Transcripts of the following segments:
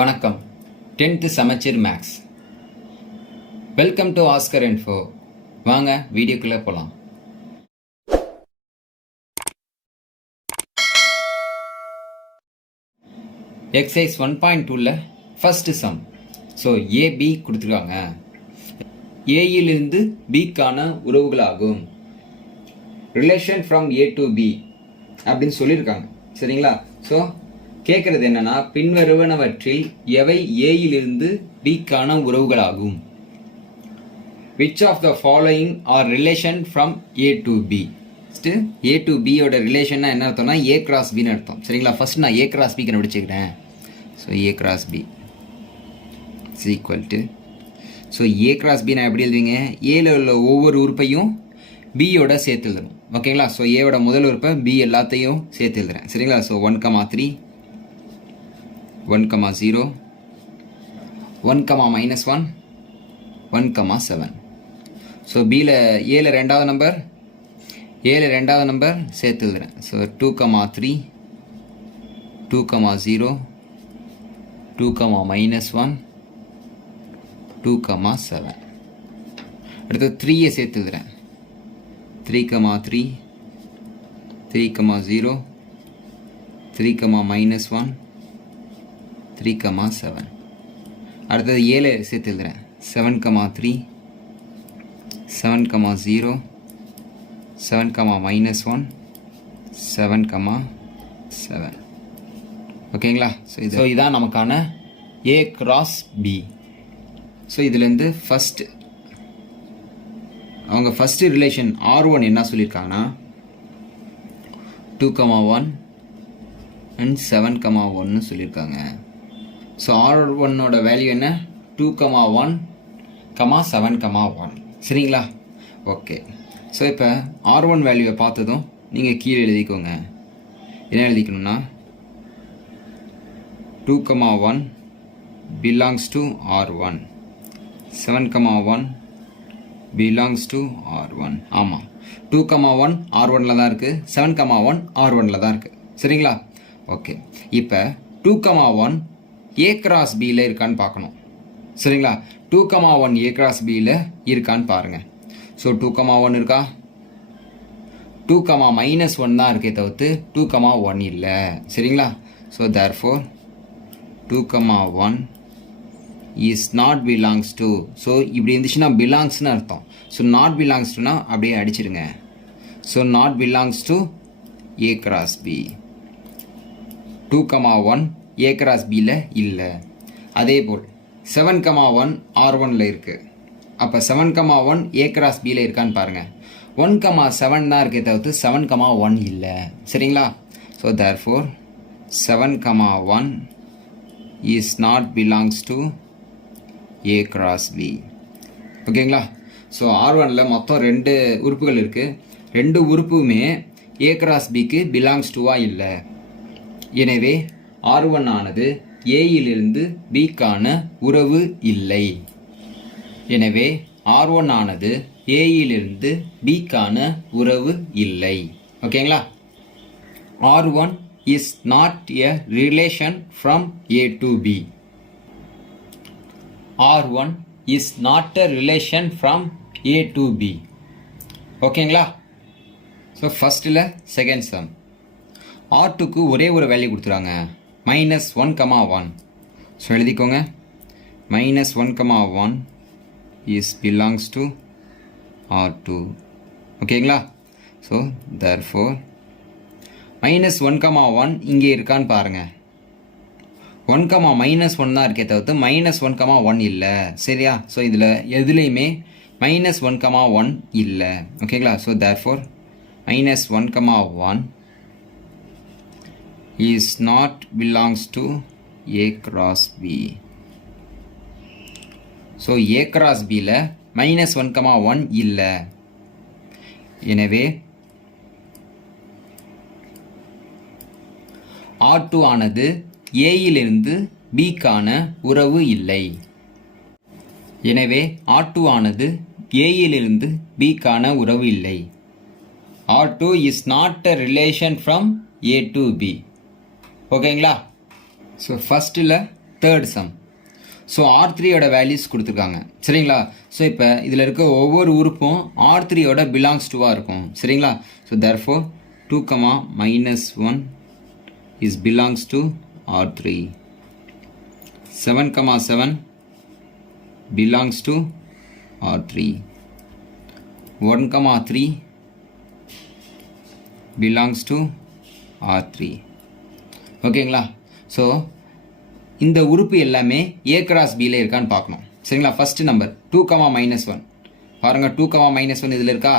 வணக்கம். 10th சமச்சீர் maths. Welcome to Oscar info. வாங்க வீடியோக்குள்ள போலாம். எக்ஸசைஸ் 1.2ல ஃபர்ஸ்ட் சம். ஸோ ஏபி கொடுத்துருக்காங்க. ஏயிலிருந்து பிக்கான உறவுகளாகும். Relation from A to B அப்படின்னு சொல்லியிருக்காங்க. சரிங்களா? ஸோ கேட்கறது என்னன்னா, பின்வருவனவற்றில் எவை ஏயிலிருந்து பிக்கான உறவுகளாகும்? Which of the following are relation from A to B? A to பியோட ரிலேஷன்னா என்ன அர்த்தம்னா, ஏ கிராஸ் பின்னு அர்த்தம். சரிங்களா? ஃபர்ஸ்ட் நான் ஏ கிராஸ் பி கண்டுபிடிச்சிக்கிறேன். So A cross B is equal to, so A cross B நான் எப்படி எழுதுவீங்க? ஏல உள்ள ஒவ்வொரு உறுப்பையும் பியோட சேர்த்து எழுதணும். ஓகேங்களா? ஸோ ஏவோட முதல் உறுப்பை பி எல்லாத்தையும் சேர்த்து எழுதுறேன். சரிங்களா? ஸோ 1,3 1,0 1,-1 1,7. ஸோ பியில் ஏல ரெண்டாவது நம்பர் சேர்த்து எழுதுறேன். ஸோ 2,3 2,0 2,-1 2,7. அடுத்து 3 சேர்த்து எழுதுறேன். 3,3 3,0 3,-1 3,7. அடுத்தது 7 சேர்த்து எழுதுறேன். 7,3 7,0 7,-1 7,7. ஓகேங்களா? ஸோ இதான் நமக்கான ஏ கிராஸ் பி. ஸோ இதுலேருந்து அவங்க ஃபஸ்ட்டு ரிலேஷன் R1 என்ன சொல்லியிருக்காங்கன்னா, 2,1 அண்ட் 7,1 சொல்லியிருக்காங்க. ஸோ R1ஓட வேல்யூ என்ன? 2,1, 7,1. சரிங்களா? ஓகே. ஸோ இப்போ R1 வேல்யூவை பார்த்ததும் நீங்கள் கீழே எழுதிக்கோங்க. என்ன எழுதிக்கணும்னா, 2,1 belongs to R1, 7,1 belongs to R1. ஆமாம், 2,1 R1ல தான் இருக்குது, 7,1 R1ல தான் இருக்குது. சரிங்களா? ஓகே. இப்போ 2,1 ஏ கிராஸ் பியில் இருக்கான்னு பார்க்கணும். சரிங்களா? 2,1 ஏ கிராஸ் பியில் இருக்கான்னு பாருங்கள். ஸோ 2,1 இருக்கா? 2,-1 தான் இருக்கே தவிர்த்து 2,1 இல்லை. சரிங்களா? So therefore 2,1 is not belongs to. So இப்படி இருந்துச்சுன்னா பிலாங்ஸ்னு அர்த்தம். ஸோ நாட் பிலாங்ஸ் டுனா அப்படியே அடிச்சிடுங்க. So not belongs to A cross B. 2,1 A cross பியில் இல்லை. அதே போல் 7,1 R1ல இருக்குது. அப்போ 7,1 ஏ கிராஸ் பியில் இருக்கான்னு பாருங்கள். 1,7 தான் இருக்கே தவிர்த்து 7,1 இல்லை. சரிங்களா? So therefore 7,1 is not belongs to A cross B. ஓகேங்களா? ஸோ R1ல மொத்தம் 2 உறுப்புகள் இருக்குது. 2 உறுப்புமே A cross Bக்கு பிலாங்ஸ் டுவா இல்லை. எனவே R1 ஆனது ஏயிலிருந்து பிக்கான உறவு இல்லை. எனவே R1 ஆனது ஏயிலிருந்து பிக்கான உறவு இல்லை. ஓகேங்களா? R1 is not a relation from A to B. R1 is not a relation from A to B. ஓகேங்களா? ஸோ ஃபஸ்ட்டில் செகண்ட் சம். R2க்கு ஒரே ஒரு வேல்யூ கொடுத்துறாங்க, -1,1. ஸோ எழுதிக்கோங்க. -1,1 is belongs to R2. ஓகேங்களா? ஸோ therefore -1,1 இங்கே இருக்கான்னு பாருங்கள். 1,-1 தான் இருக்கே தவிர்த்து -1,1 இல்லை. சரியா? ஸோ இதில் எதுலேயுமே -1,1 இல்லை. ஓகேங்களா? So therefore -1,1 is not belongs to A cross B. So A cross Bயில் -1,1 இல்லை. எனவே R2 ஆனது ஏயிலிருந்து பிக்கான உறவு இல்லை. எனவே R2 ஆனது ஏயிலிருந்து பிக்கான உறவு இல்லை. R2 is not a relation from A to B. ஓகேங்களா? ஸோ ஃபஸ்ட்டில் தேர்ட் சம். ஸோ R3யோட வேல்யூஸ் கொடுத்துருக்காங்க சரிங்களா. ஸோ இப்போ இதில் இருக்க ஒவ்வொரு உறுப்பும் R3யோட பிலாங்ஸ் டுவாக இருக்கும் சரிங்களா. So therefore 2, -1 is belongs to R3. 7, 7 belongs to R3. 1, 3 belongs to R3. ஓகேங்களா. ஸோ இந்த உறுப்பு எல்லாமே A கிராஸ் Bல இருக்கான்னு பார்க்கணும் சரிங்களா. ஃபர்ஸ்ட் நம்பர் 2, -1 பாருங்க. 2, -1 இதில் இருக்கா?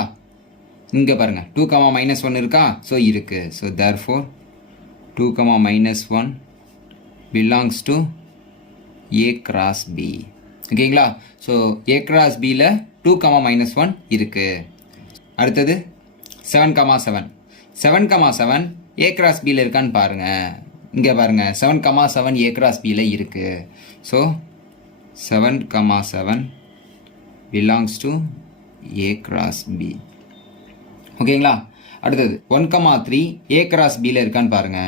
இங்கே பாருங்க 2, -1 இருக்கா? ஸோ இருக்கு. So therefore 2, -1 belongs to A cross B. ஓகேங்களா. ஸோ A கிராஸ் Bல 2, -1 இருக்கு. அடுத்தது 7, 7 7, A கிராஸ் Bல இருக்கான்னு பாருங்க. இங்கே பாருங்க 7, 7 A கிராஸ் Bல இருக்கு. So 7, 7 belongs to A cross B. ஓகேங்களா. அடுத்தது 1, 3 A கிராஸ் Bல இருக்கான்னு பாருங்க.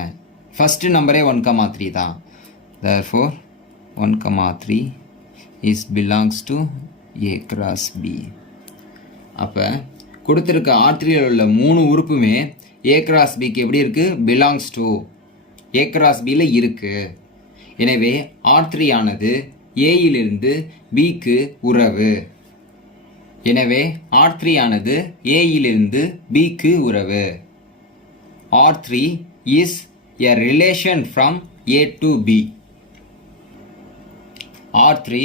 ஃபர்ஸ்ட் நம்பரே 1, 3 தான். therefore 1, 3 is belongs to A cross B. அப்போ கொடுத்துருக்க R3யில் உள்ள 3 உறுப்புமே A கிராஸ் Bக்கு எப்படி இருக்கு? பிலாங்ஸ் டு A கிராஸ் Bல இருக்கு. எனவே R3 ஆனது Aயிலிருந்து Bக்கு உறவு. எனவே R3 ஆனது Aயிலிருந்து Bக்கு உறவு. R3 is a relation from A to B. R3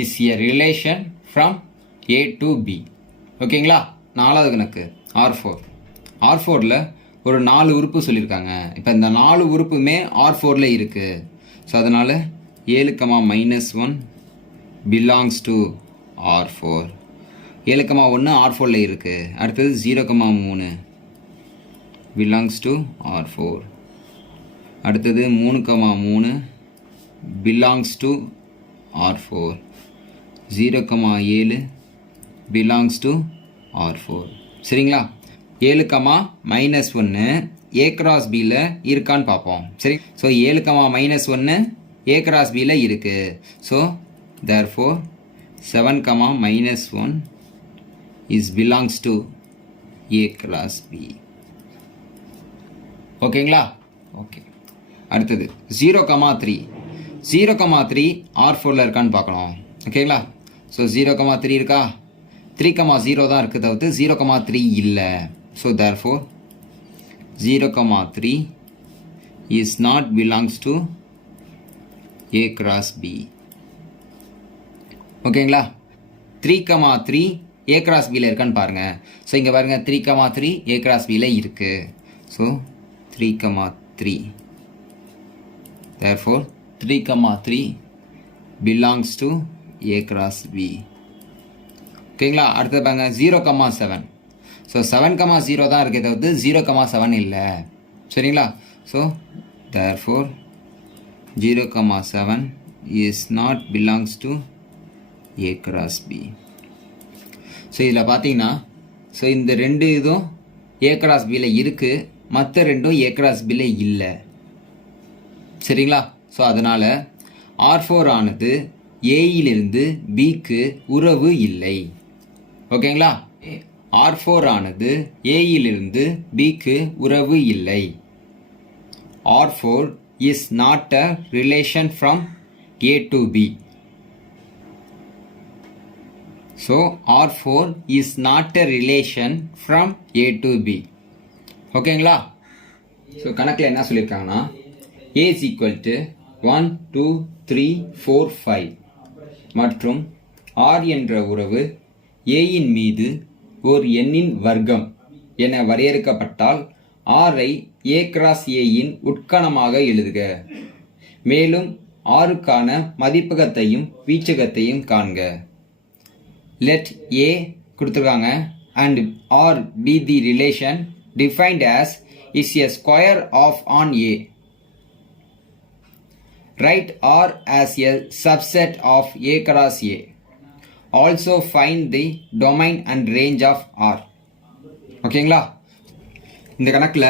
is a relation from A to B. ஓகேங்களா. நாலாவது கணக்கு R4. R4ல ஒரு 4 உறுப்பு சொல்லியிருக்காங்க. இப்போ இந்த 4 உறுப்புமே R4ல இருக்கு. ஸோ அதனால் 7, -1 belongs to R4. 7, 1 R4ல இருக்கு. அடுத்தது 0, 3 belongs to R4. அடுத்தது 3, 3 belongs to R4. 0, 7 belongs to R4. சரிங்களா. 7, -1 A கிராஸ் Bல இருக்கான்னு பார்ப்போம் சரி. ஸோ 7, -1 A கிராஸ் Bல இருக்கு. So therefore 7, -1 is belongs to A cross B. ஓகேங்களா. ஓகே. அடுத்தது 0, 3 0, 3 R4ல இருக்கான்னு பார்க்கணும். ஓகேங்களா. ஸோ 0, 3 இருக்கா? 3, 0 தான் இருக்குது தவிர்த்து 0, 3 இல்லை. So therefore 0, 3 is not belongs to A cross B. ஓகேங்களா. 3, 3 A கிராஸ் Bல இருக்கான்னு பாருங்க. ஸோ இங்கே பாருங்க 3, 3 A கிராஸ் Bல இருக்கு. So 3, 3 therefore 3, 3 belongs to A cross B. ஓகேங்களா. அடுத்தது பாருங்க 0, 7 ஸோ 7, 0 தான் இருக்கே தவிர்த்து 0, 7 இல்லை சரிங்களா. So therefore 0, 7 is not belongs to A cross B. So இதில் பார்த்தீங்கன்னா ஸோ இந்த 2 இதுவும் A கிராஸ் Bல இருக்குது. மற்ற 2ம் A கிராஸ் Bல இல்லை சரிங்களா. ஸோ அதனால் R4 ஆனது Aயிலிருந்து Bக்கு உறவு இல்லை. ஓகேங்களா. R4 ஆனது Aயிலிருந்து Bக்கு உறவு இல்லை. R4 is not a relation from A to B. So R4 is not a relation from A to B. ஓகேங்களா. ஸோ கணக்கில் என்ன சொல்லியிருக்காங்கன்னா A is equal to 1, 2, 3, 4, 5 மற்றும் R என்ற உறவு Aயின் மீது ஓர் எண்ணின் வர்க்கம் என வரையறுக்கப்பட்டால் R ஐ A கிராஸ் Aயின் உட்கணமாக எழுதுக. மேலும் Rக்கான மதிப்பகத்தையும் வீச்சகத்தையும் காண்க. Let A கொடுத்துருக்காங்க and R be the relation defined as is a square of on A. Write R as a subset of A cross A. Also find the domain and range of R. ஓகேங்களா. இந்த கணக்கில்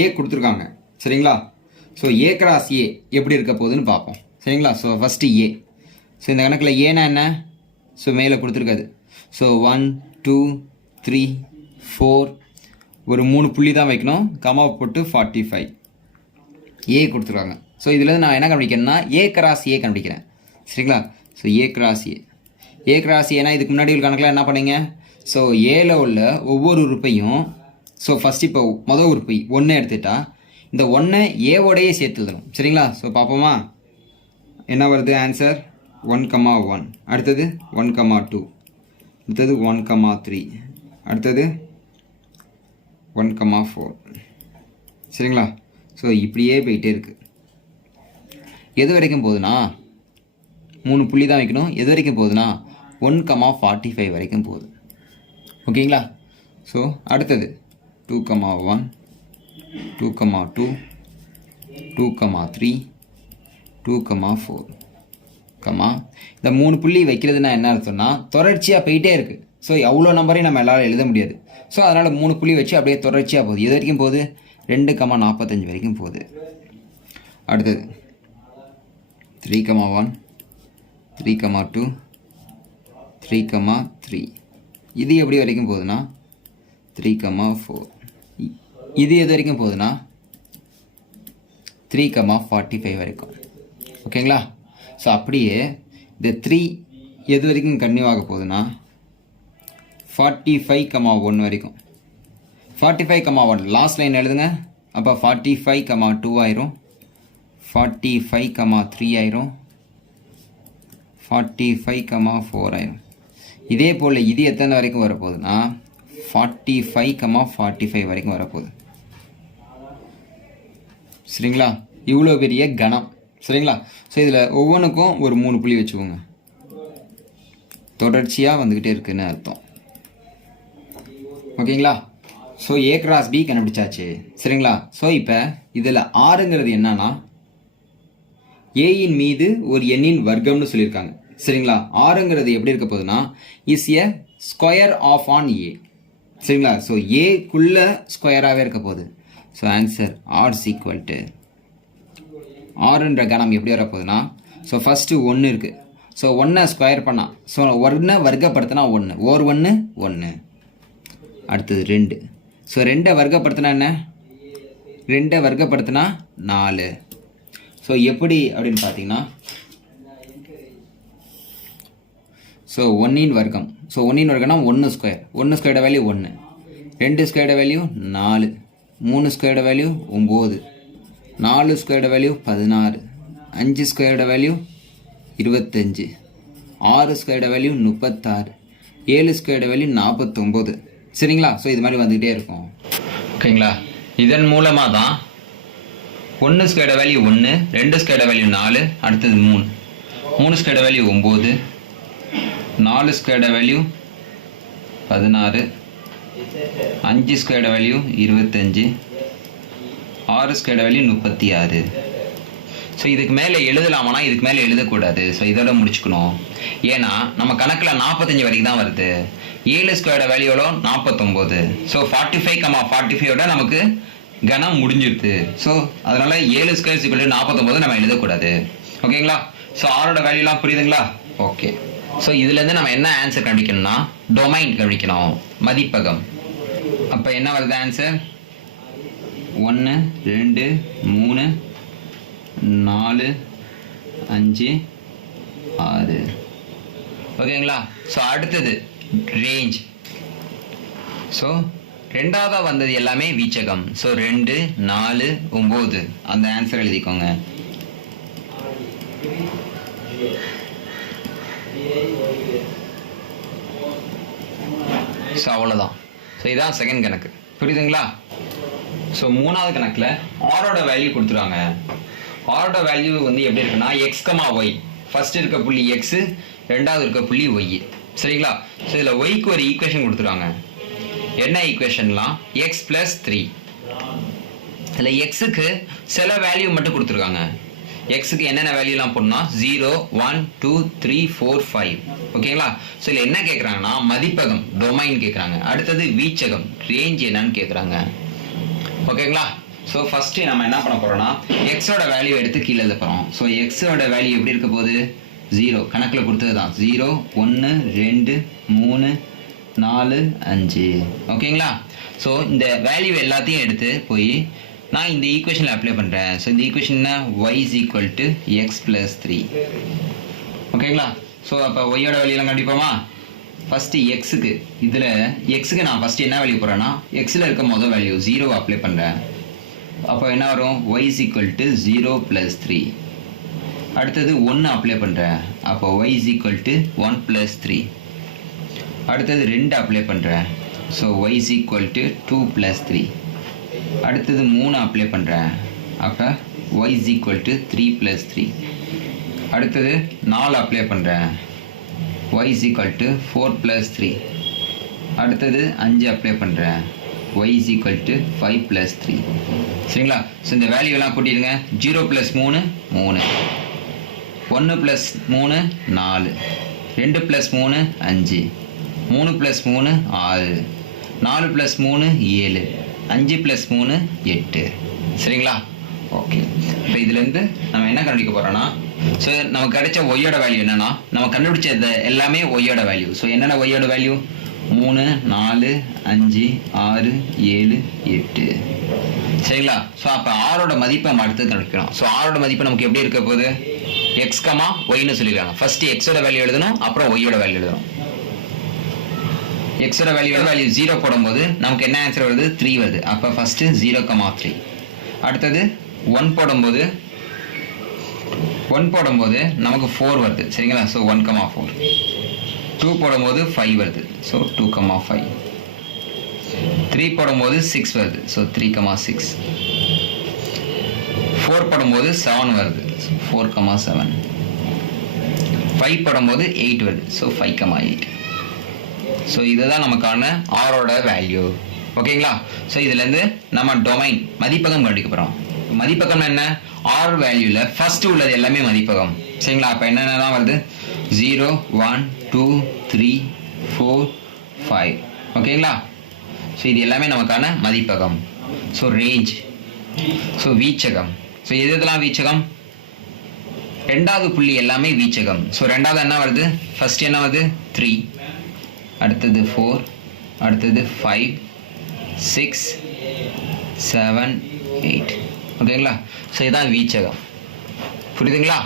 A கொடுத்துருக்காங்க சரிங்களா. So A cross A எப்படி இருக்க போகுதுன்னு பார்ப்போம். சரிங்களா? So first A. ஸோ இந்த கணக்கில் ஏன்னா என்ன? ஸோ மேலே கொடுத்துருக்காது. ஸோ 1 2 3 4 ஒரு 3 புள்ளி தான் வைக்கணும், கமாவை போட்டு 45 ஏ கொடுத்துருக்காங்க. ஸோ இதில் நான் என்ன கண்டுபிடிக்கிறேன்னா ஏ கிராஸ் ஏ கண்டுபிடிக்கிறேன். சரிங்களா? So A cross A. A cross ஏன்னா இதுக்கு முன்னாடி உள்ள கணக்கில் என்ன பண்ணீங்க? ஸோ ஏல உள்ள ஒவ்வொரு உறுப்பையும், ஸோ ஃபஸ்ட் இப்போ மொதல் உறுப்பை 1 எடுத்துட்டா இந்த 1 ஏவோடையே சேர்த்து எழுதணும். சரிங்களா? ஸோ பார்ப்போமா என்ன வருது ஆன்சர்? 1,1. அடுத்தது 1,2. அடுத்தது 1,3. அடுத்தது 1,4. சரிங்களா? ஸோ இப்படியே போயிட்டே இருக்குது. எது வரைக்கும் போகுதுன்னா 3 புள்ளி தான் வைக்கணும். எது வரைக்கும் போகுதுன்னா 1,45 வரைக்கும் போகுது. ஓகேங்களா? ஸோ அடுத்தது 2,1 2,2 2,3 2,4 இந்த 3 புள்ளி வைக்கிறதுனா என்ன அர்த்தம்னா தொடர்ச்சியாக போயிட்டே இருக்குது. ஸோ அவ்வளோ நம்பரையும் நம்ம எல்லாரும் எழுத முடியாது. ஸோ அதனால் 3 புள்ளி வச்சு அப்படியே தொடர்ச்சியாக போகுது. எது வரைக்கும் போகுது? 2,45 வரைக்கும் போகுது. அடுத்தது 3,1 3,2 3,3. இது எப்படி வரைக்கும் போகுதுன்னா 3,4. இது எது வரைக்கும் போகுதுன்னா 3,45 வரைக்கும். ஓகேங்களா? ஸோ அப்படியே இந்த 3 எது வரைக்கும் கன்டினியூ ஆக போகுதுன்னா 45,1 வரைக்கும். 45,1 லாஸ்ட் லைன் எழுதுங்க. அப்போ 45,2 ஆயிரும், 45,3 ஆயிரும், 45,4 ஆயிரும். இதே போல் இது எத்தனை வரைக்கும் வரப்போகுதுன்னா 45,45 வரைக்கும் வரப்போகுது. சரிங்களா? இவ்வளோ பெரிய கணம். சரிங்களா? ஸோ இதில் ஒவ்வொன்றுக்கும் ஒரு 3 புள்ளி வச்சுக்கோங்க. தொடர்ச்சியாக வந்துக்கிட்டே இருக்குன்னு அர்த்தம். ஓகேங்களா? ஸோ ஏ கிராஸ் பி கண்டுபிடிச்சாச்சு. சரிங்களா? ஸோ இப்போ இதில் ஆறுங்கிறது என்னன்னா ஏயின் மீது ஒரு எண்ணின் வர்க்கம்னு சொல்லியிருக்காங்க. சரிங்களா? ஆறுங்கிறது எப்படி இருக்க போகுதுன்னா is a square of on A. சரிங்களா? ஸோ ஏக்குள்ள ஸ்கொயராகவே இருக்க போகுது. So answer R equal to ஆறுன்ற கணம் எப்படி வரப்போகுதுன்னா ஸோ ஃபஸ்ட்டு 1 இருக்குது. ஸோ 1 ஸ்கொயர் பண்ணால் ஸோ 1 வர்க்கப்படுத்தினா 1 ஓர் 1 1. அடுத்தது 2. ஸோ 2 வர்க்கப்படுத்தினா என்ன? 2 வர்க்கப்படுத்தினா 4. ஸோ எப்படி அப்படின்னு பார்த்தீங்கன்னா ஸோ 1 வர்க்கம். So 1 வர்க்கம்னா 1 square. 1 ஸ்கொயரோட வேல்யூ 1, 2 ஸ்கொயரோட வேல்யூ 4, 3 ஸ்கொயரோட வேல்யூ 9, 4 ஸ்கொயரோட வேல்யூ 16, 5 ஸ்கொயரோட வேல்யூ 25, 6 ஸ்கொயரோட வேல்யூ 36, 7 ஸ்கொயரோட வேல்யூ 49. சரிங்களா? ஸோ இது மாதிரி வந்துக்கிட்டே இருக்கும். ஓகேங்களா? இதன் மூலமாக தான் 1 ஸ்கொயரோட வேல்யூ 1, 2 ஸ்கொயரோட வேல்யூ 4, அடுத்தது 3, 3 ஸ்கொயரோட வேல்யூ 9, 4 ஸ்கொயரோட வேல்யூ 16, 5 ஸ்கொயரோட வேல்யூ 25, 6 ஸ்கொயரோட வேல்யூ 36. ஸோ இதுக்கு மேலே எழுதலாமானா இதுக்கு மேலே எழுதக்கூடாது. ஸோ இதோட முடிச்சுக்கணும். ஏன்னா நம்ம கணக்கில் 45 வரைக்கும் தான் வருது. 7 ஸ்கொயரோட வேல்யூவில் 49. ஸோ 45,45 நமக்கு கணம் முடிஞ்சிருது. ஸோ அதனால 7 ஸ்கொயர் ஈக்குவல் டு 49 நம்ம எழுதக்கூடாது. ஓகேங்களா? ஸோ ஆரோட வேல்யூலாம் புரியுதுங்களா? ஓகே. ஸோ இதுலேருந்து நம்ம என்ன ஆன்சர் கண்டுபிடிக்கணும்னா டொமைன் கண்டுபிடிக்கணும், மதிப்பகம். அப்போ என்ன வருது ஆன்சர்? 1 2 3 4 5 6. ஓகேங்களா? ஸோ அடுத்தது ரேஞ்ச். ஸோ ரெண்டாவதாக வந்தது எல்லாமே வீச்சகம். ஸோ 2 4 9 அந்த ஆன்சர் எழுதிக்கோங்க. ஸோ அவ்வளோதான். ஸோ இதான் செகண்ட் கணக்கு. புரியுதுங்களா? ஸோ மூணாவது கணக்கில் ஆரோட வேல்யூ கொடுத்துருவாங்க. ஆரோட வேல்யூ வந்து எப்படி இருக்குன்னா எக்ஸ் கமா ஒய். ஃபர்ஸ்ட் இருக்க புள்ளி எக்ஸு, ரெண்டாவது இருக்க புள்ளி ஒய். சரிங்களா? ஸோ இதில் ஒய்க்கு ஒரு ஈக்குவேஷன் கொடுத்துருவாங்க. என்ன ஈக்குவேஷன்லாம்? X plus 3. இதில் எக்ஸுக்கு சில வேல்யூ மட்டும் கொடுத்துருக்காங்க. எக்ஸுக்கு என்னென்ன வேல்யூலாம் போடணும்னா 0 1 2 3 4 5. ஓகேங்களா? ஸோ இதில் என்ன கேட்குறாங்கன்னா மதிப்பகம் டொமைன் கேட்குறாங்க. அடுத்தது வீச்சகம் ரேஞ்ச் என்னன்னு கேட்குறாங்க. ஓகேங்களா? ஸோ ஃபஸ்ட்டு நம்ம என்ன பண்ண போகிறோம்னா எக்ஸோட வேல்யூ எடுத்து கீழே எழுத போகிறோம். ஸோ எக்ஸோட வேல்யூ எப்படி இருக்க போகுது? 0 கணக்கில் கொடுத்தது தான். 0 1 2 3 4 5 ஓகேங்களா? ஸோ இந்த வேல்யூ எல்லாத்தையும் எடுத்து போய் நான் இந்த ஈக்குவேஷனில் அப்ளை பண்ணுறேன். ஸோ இந்த ஈக்குவேஷன்னா y is equal to x plus 3 ஓகேங்களா? ஸோ அப்போ ஒய்யோட வேல்யூலாம் கண்டிப்போமா? ஃபஸ்ட்டு எக்ஸுக்கு இதில் எக்ஸுக்கு நான் ஃபஸ்ட்டு என்ன வேல்யூ போகிறேன்னா எக்ஸில் இருக்க மொதல் வேல்யூ 0 அப்ளை பண்ணுறேன். அப்போ என்ன வரும்? y is equal to 0 plus 3. அடுத்தது 1 அப்ளை பண்ணுறேன். அப்போ y is equal to 1 plus 3. அடுத்தது 2 அப்ளை பண்ணுறேன். So y is equal to 2 plus 3. அடுத்தது 3 அப்ளை பண்ணுறேன். அப்போ y is equal to 3 plus 3. அடுத்தது 4 அப்ளை பண்ணுறேன். y is equal to 4 plus 3. அடுத்தது 5 அப்ளை பண்ணுறேன். y is equal to 5 plus 3. சரிங்களா? ஸோ இந்த வேல்யூலாம் கூட்டிடுங்க. 0 plus 3 3, 1 plus 3 4, 2 plus 3 5, 3 plus 3 6, 4 plus 3 7, 5 plus 3 8. சரிங்களா? ஓகே. இப்போ இதுலேருந்து நம்ம என்ன கண்டுபிடிக்க போகிறோன்னா ஸோ நமக்கு கிடைச்ச ஒய்யோட வேல்யூ என்னன்னா நம்ம கண்டுபிடிச்சது எல்லாமே ஒய்யோட வேல்யூ. ஸோ என்னென்ன ஒய்யோட வேல்யூ? 3 4 5 6 7 8. சரிங்களா? ஸோ அப்போ ஆரோட மதிப்பை நம்ம அடுத்து கண்டுபிடிக்கணும். ஸோ ஆரோட மதிப்பு நமக்கு எப்படி இருக்க போகுது? எக்ஸ் கமா ஒய்னு சொல்லிடுறாங்க. ஃபஸ்ட்டு எக்ஸோட வேல்யூ எழுதணும், அப்புறம் ஒய்யோட வேல்யூ எழுதணும். எக்ஸோட வேல்யூ 0 போடும்போது நமக்கு என்ன ஆன்சர் வருது? 3 வருது. அப்போ ஃபஸ்ட்டு 0,3. அடுத்தது 1 போடும்போது நமக்கு 4 வருது. சரிங்களா? ஸோ 1,4. 2 போடும்போது 5 வருது. ஸோ 2,5. 3 போடும்போது 6 வருது. ஸோ 3,6. 4 போடும்போது 7 வருது. ஸோ 4,7. 5 போடும்போது 8 வருது. ஸோ 5,8. ஸோ இதுதான் நமக்கான ஆரோட வேல்யூ. ஓகேங்களா? ஸோ இதுலேருந்து நம்ம டொமைன் மதிப்பகம் கண்டுபிடிக்க போகிறோம். மதிப்பகம் என்ன? ஆர் வேல்யூவில் ஃபஸ்ட்டு உள்ளது எல்லாமே மதிப்பகம். சரிங்களா? அப்போ என்னென்னலாம் வருது? 0 1 2 3 4 5 ஓகேங்களா? ஸோ இது எல்லாமே நமக்கான மதிப்பகம். ஸோ ரேஞ்ச், ஸோ வீச்சகம். ஸோ எதுலாம் வீச்சகம்? ரெண்டாவது புள்ளி எல்லாமே வீச்சகம். ஸோ ரெண்டாவது என்ன வருது? ஃபஸ்ட்டு என்ன வருது? 3, அடுத்தது 4, அடுத்தது 5 6 7 8 ஓகேங்களா? ஸோ இதுதான் வீச்சகம். புரியுதுங்களா?